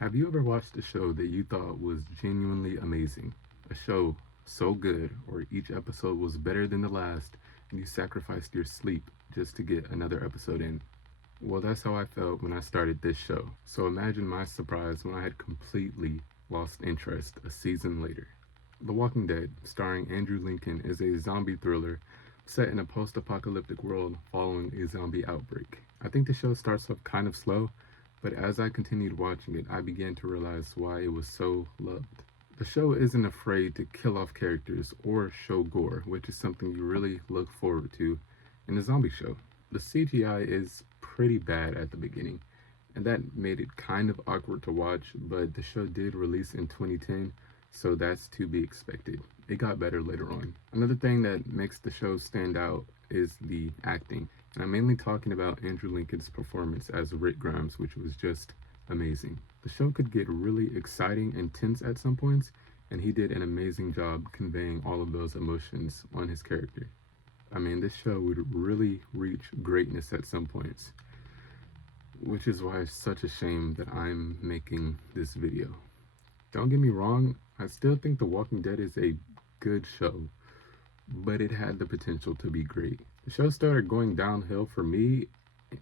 Have you ever watched a show that you thought was genuinely amazing? A show so good, or each episode was better than the last, and you sacrificed your sleep just to get another episode in? Well, that's how I felt when I started this show. So imagine my surprise when I had completely lost interest a season later. The Walking Dead, starring Andrew Lincoln, is a zombie thriller set in a post apocalyptic world following a zombie outbreak. I think the show starts off kind of slow, but as I continued watching it, I began to realize why it was so loved. The show isn't afraid to kill off characters or show gore, which is something you really look forward to in a zombie show. The CGI is pretty bad at the beginning, and that made it kind of awkward to watch, but the show did release in 2010, so that's to be expected. It got better later on. Another thing that makes the show stand out is the acting. And I'm mainly talking about Andrew Lincoln's performance as Rick Grimes, which was just amazing. The show could get really exciting and tense at some points, and he did an amazing job conveying all of those emotions on his character. I mean, this show would really reach greatness at some points, which is why it's such a shame that I'm making this video. Don't get me wrong, I still think The Walking Dead is a good show, but it had the potential to be great. The show started going downhill for me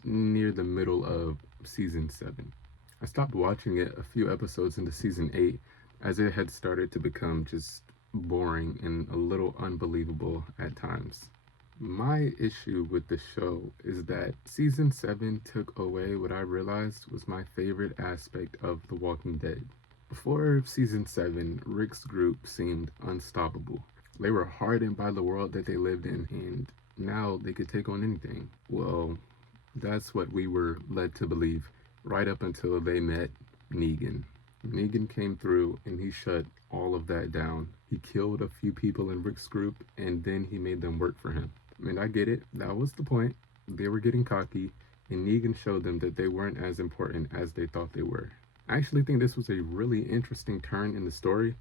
near the middle of season 7. I stopped watching it a few episodes into season 8 as it had started to become just boring and a little unbelievable at times. My issue with the show is that season 7 took away what I realized was my favorite aspect of The Walking Dead. Before season 7, Rick's group seemed unstoppable. They were hardened by the world that they lived in, and now they could take on anything. Well, that's what we were led to believe right up until they met Negan. Negan came through and he shut all of that down. He killed a few people in Rick's group and then he made them work for him. And I get it, that was the point. They were getting cocky, and Negan showed them that they weren't as important as they thought they were. I actually think this was a really interesting turn in the story,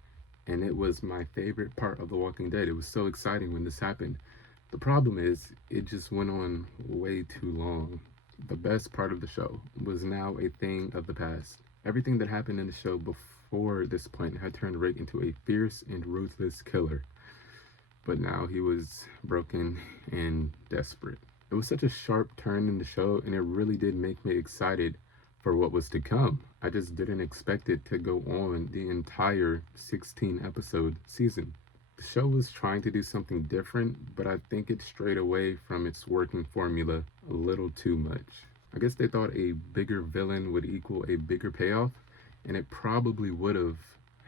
and it was my favorite part of The Walking Dead. It was so exciting when this happened. The problem is, it just went on way too long. The best part of the show was now a thing of the past. Everything that happened in the show before this point had turned Rick into a fierce and ruthless killer. But now he was broken and desperate. It was such a sharp turn in the show, and it really did make me excited for what was to come. I just didn't expect it to go on the entire 16 episode season. The show was trying to do something different, but I think it strayed away from its working formula a little too much. I guess they thought a bigger villain would equal a bigger payoff, and it probably would have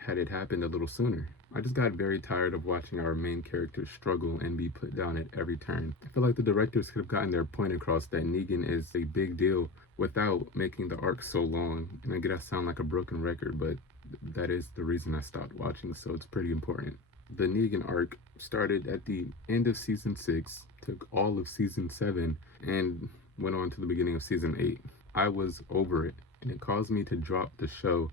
had it happened a little sooner. I just got very tired of watching our main character struggle and be put down at every turn. I feel like the directors could have gotten their point across that Negan is a big deal without making the arc so long. And I get I sound like a broken record, but that is the reason I stopped watching, so it's pretty important. The Negan arc started at the end of season 6, took all of season 7, and went on to the beginning of season 8. I was over it, and it caused me to drop the show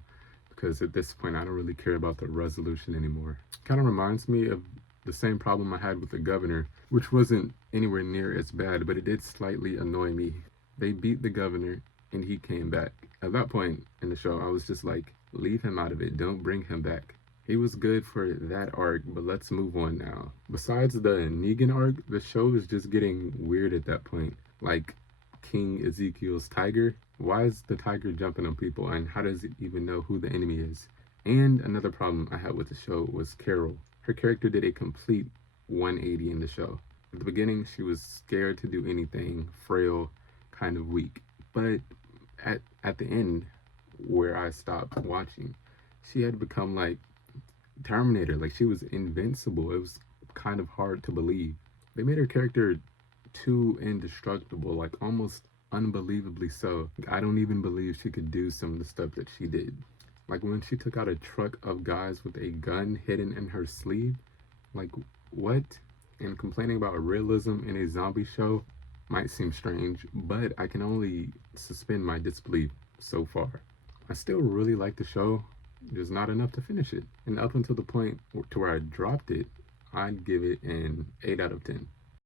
because at this point I don't really care about the resolution anymore. Kind of reminds me of the same problem I had with The Governor, which wasn't anywhere near as bad, but it did slightly annoy me. They beat the governor and he came back. At that point in the show, I was just like, leave him out of it, don't bring him back. He was good for that arc, but let's move on now. Besides the Negan arc, the show is just getting weird at that point. Like King Ezekiel's tiger. Why is the tiger jumping on people, and how does it even know who the enemy is? And another problem I had with the show was Carol. Her character did a complete 180 in the show. At the beginning, she was scared to do anything, frail, kind of weak. But at the end, where I stopped watching, she had become like Terminator. Like, she was invincible. It was kind of hard to believe. They made her character too indestructible, like almost unbelievably so. Like, I don't even believe she could do some of the stuff that she did. Like when she took out a truck of guys with a gun hidden in her sleeve. Like, what? And complaining about realism in a zombie show might seem strange, but I can only suspend my disbelief so far. I still really like the show, just not enough to finish it. And up until the point to where I dropped it, I'd give it an 8 out of 10.